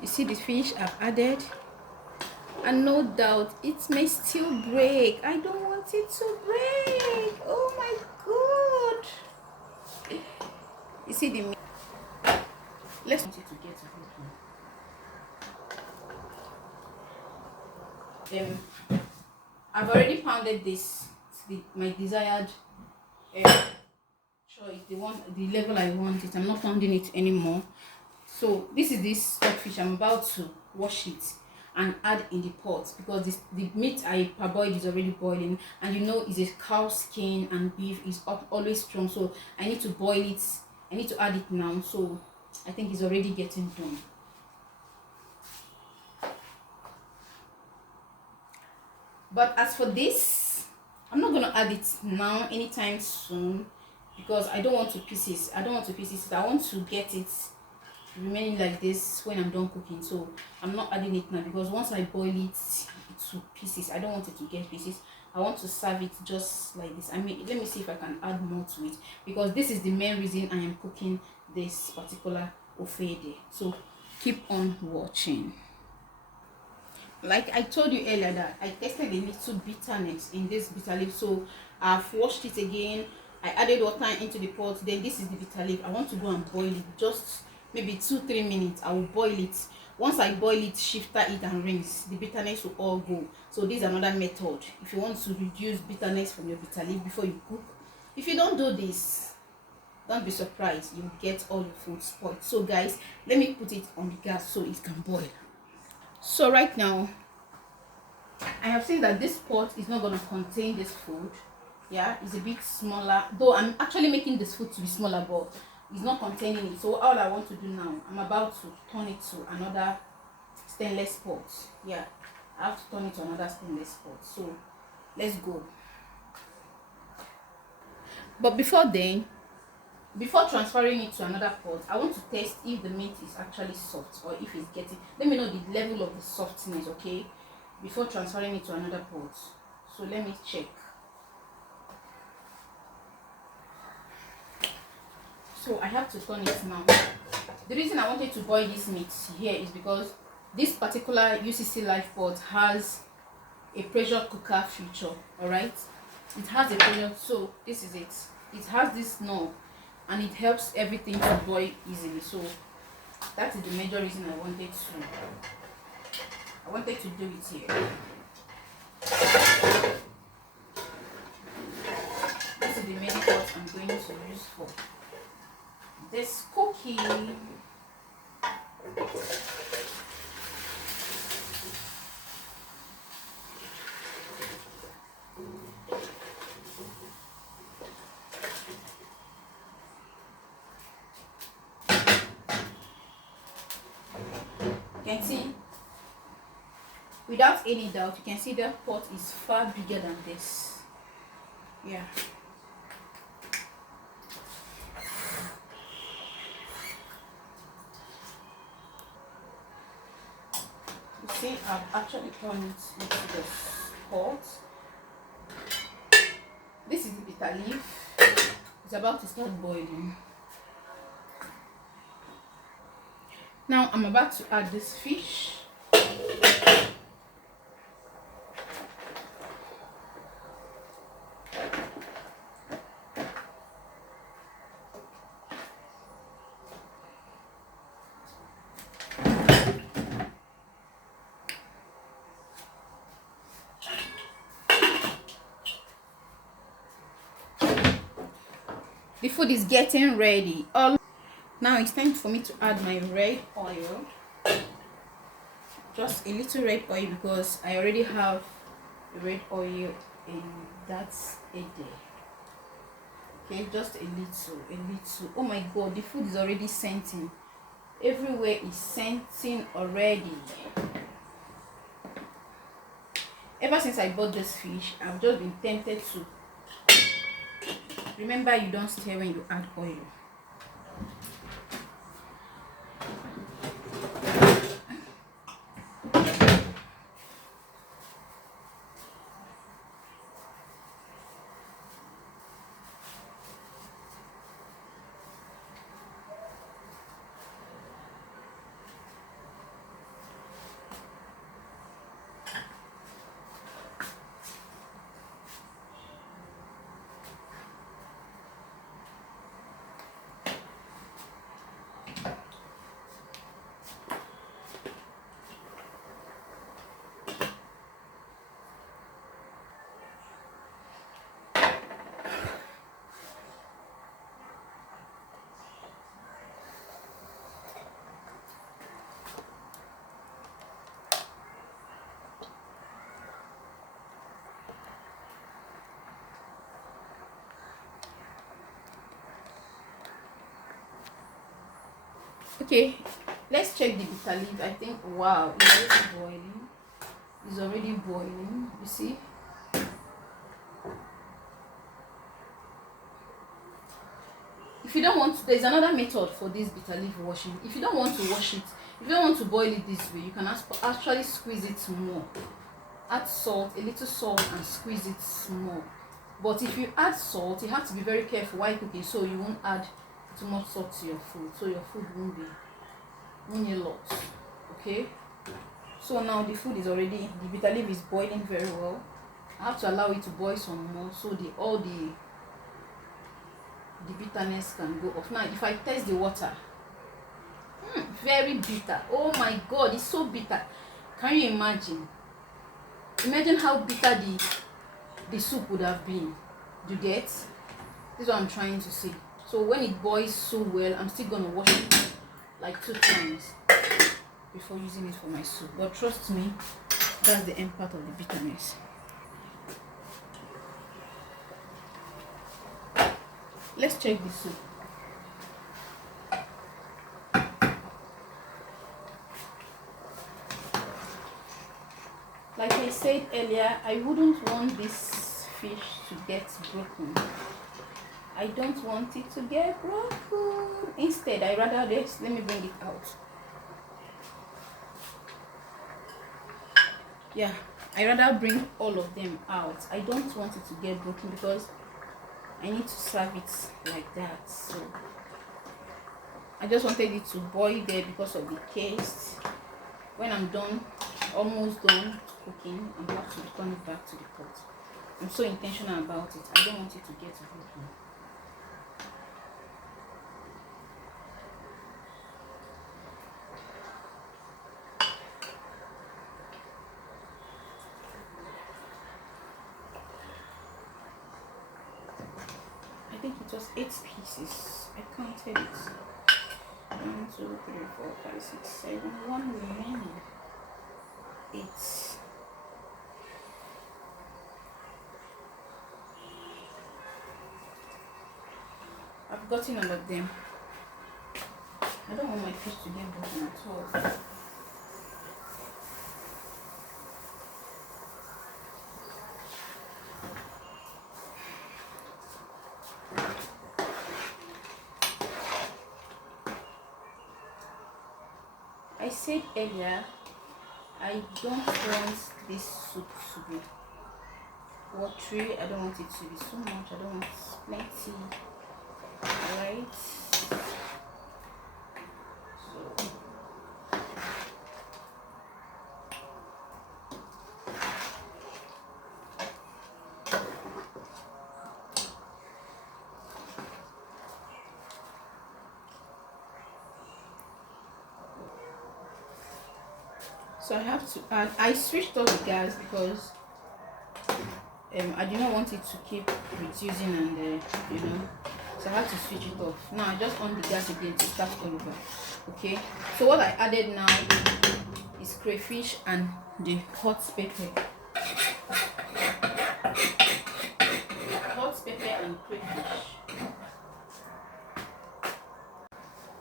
You see the fish I've added, and no doubt it may still break. I don't want it to break. Oh my god. You see the meat. Let's want it to get broken. I've already pounded this to my desired choice, the level I want it. I'm not pounding it anymore. So this is this stockfish. I'm about to wash it and add in the pot, because the meat I parboiled is already boiling, and you know it's a cow skin and beef is always strong, so I need to boil it. I need to add it now, so I think it's already getting done. But as for this, I'm not gonna add it now anytime soon, because I don't want to pieces. I want to get it remaining like this when I'm done cooking. So I'm not adding it now, because once I boil it to pieces, I don't want it to get pieces. I want to serve it just like this. I mean, let me see if I can add more to it, because this is the main reason I am cooking this particular ofe. So keep on watching. Like I told you earlier, that I tested a little bitterness in this bitter leaf, so I've washed it again. I added water into the pot. Then this is the bitter leaf. I want to go and boil it, just maybe 2-3 minutes. I will boil it. Once I boil it, shifter it and rinse, the bitterness will all go. So this is another method if you want to reduce bitterness from your bitter leaf before you cook. If you don't do this, don't be surprised, you get all your food spoiled. So guys, let me put it on the gas so it can boil. So right now, I have seen that this pot is not going to contain this food. Yeah, it's a bit smaller, though I'm actually making this food to be smaller, but it's not containing it. So all I want to do now, I'm about to turn it to another stainless pot. Yeah, I have to turn it to another stainless pot. So let's go. But before then, before transferring it to another pot, I want to test if the meat is actually soft, or if it's getting, let me know the level of the softness, okay, before transferring it to another pot. So let me check. So I have to turn it now. The reason I wanted to boil this meat here is because this particular UCC life pot has a pressure cooker feature. All right, it has a pressure, so this is it. It has this knob, and it helps everything to boil easily. So that is the major reason I wanted to do it here. This is the main pot I'm going to use for this cooking. You can see, without any doubt, you can see the pot is far bigger than this. Yeah. You see, I've actually turned it into the pot. This is the bitter leaf. It's about to start boiling. Now I'm about to add this fish. The food is getting ready. Now it's time for me to add my red oil. Just a little red oil, because I already have red oil in that area. Okay, just a little. Oh my god, the food is already scenting. Everywhere is scenting already. Ever since I bought this fish, I've just been tempted to. Remember, you don't stir when you add oil. Okay, let's check the bitter leaf. I think, wow, it's already boiling. It's already boiling. You see? If you don't want to, there's another method for this bitter leaf washing. If you don't want to wash it, if you don't want to boil it this way, you can actually squeeze it more. Add salt, a little salt, and squeeze it small. But if you add salt, you have to be very careful while cooking, so you won't add too much salt to your food, so your food won't need a lot. Okay, so now the food is already, the bitter leaf is boiling very well. I have to allow it to boil some more so all the bitterness can go off. Now if I test the water, very bitter. Oh my god, it's so bitter. Can you imagine how bitter the soup would have been? You get? This is what I'm trying to say. So when it boils so well, I'm still gonna wash it like 2 times before using it for my soup. But trust me, that's the end part of the bitterness. Let's check the soup. Like I said earlier, I wouldn't want this fish to get broken. I don't want it to get broken. Instead, I rather this. Let me bring it out. Yeah, I rather bring all of them out. I don't want it to get broken because I need to serve it like that. So I just wanted it to boil there because of the taste. When I'm done, almost done cooking, I'm going to return it back to the pot. I'm so intentional about it. I don't want it to get broken. I think it was 8 pieces. I counted it. 1, 2, 3, 4, 5, 6, 7. 1 remaining. 8. I've gotten all of them. I don't want my fish to get broken at all. I said earlier, I don't want this soup to be watery. I don't want it to be so much. I don't want plenty. Alright. So I have to add, I switched off the gas because I do not want it to keep reducing and so I have to switch it off. Now I just on the gas again to start all over. Okay, so what I added now is crayfish and the hot pepper. Hot pepper and crayfish.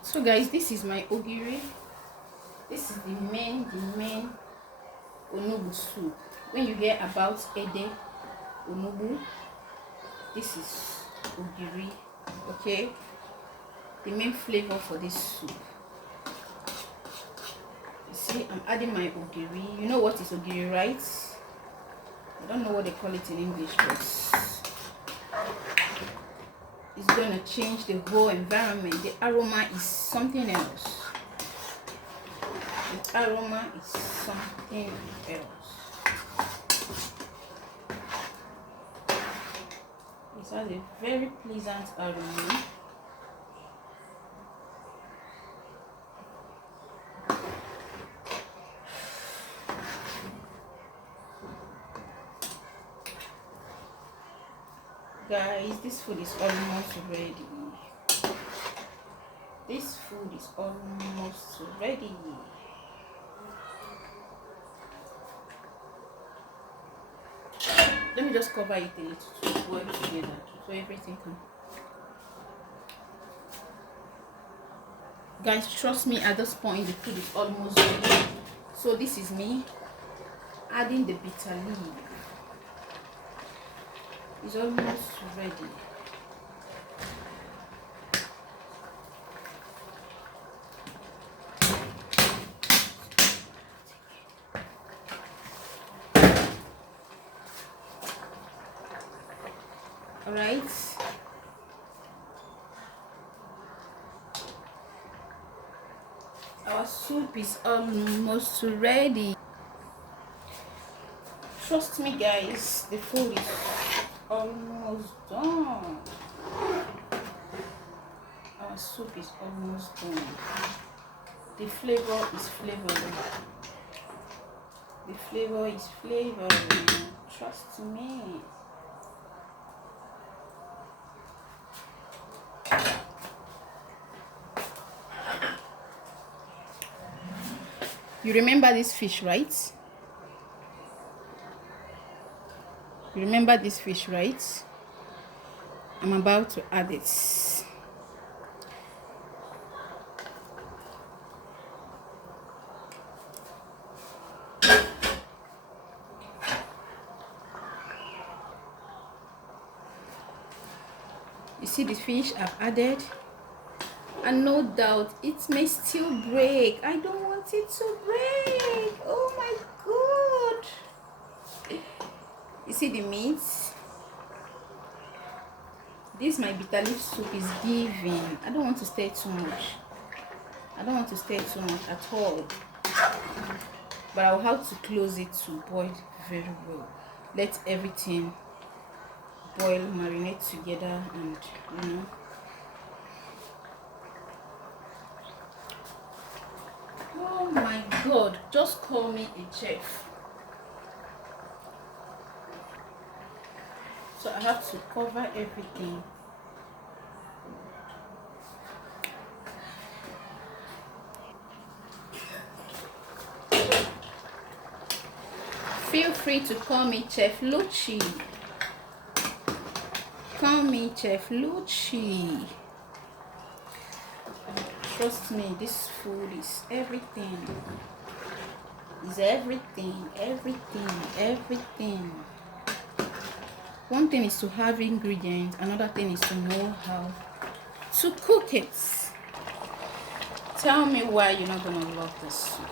So guys, this is my ogiri. This is the main Onugbu soup. When you hear about Ede Onugbu, this is ogiri. Okay, the main flavor for this soup. You see, I'm adding my ogiri. You know what is ogiri, right? I don't know what they call it in English, but it's gonna change the whole environment. The aroma is something else. The aroma is something else. It has a very pleasant aroma. Guys, this food is almost ready. This food is almost ready. Let me just cover it a little to boil together so everything can. Guys, trust me, at this point the food is almost ready. So this is me adding the bitter leaf. It's almost ready. All right. Our soup is almost ready. Trust me, guys, the food is almost done. Our soup is almost done. The flavor is flavoring. The flavor is flavoring. Trust me. You remember this fish, right? You remember this fish, right? I'm about to add it. You see the fish I've added? And no doubt it may still break. I don't want it to break. Oh my god. You see the meat? This my bitterleaf soup is giving. I don't want to stir too much. I don't want to stir too much at all. But I'll have to close it to boil very well. Let everything boil, marinate together, and you know. Oh my god, just call me a chef. So I have to cover everything. Feel free to call me Chef Lucci. Call me Chef Lucci. Trust me, this food is everything. Is everything, everything. One thing is to have ingredients, another thing is to know how to cook it. Tell me why you're not gonna love this soup.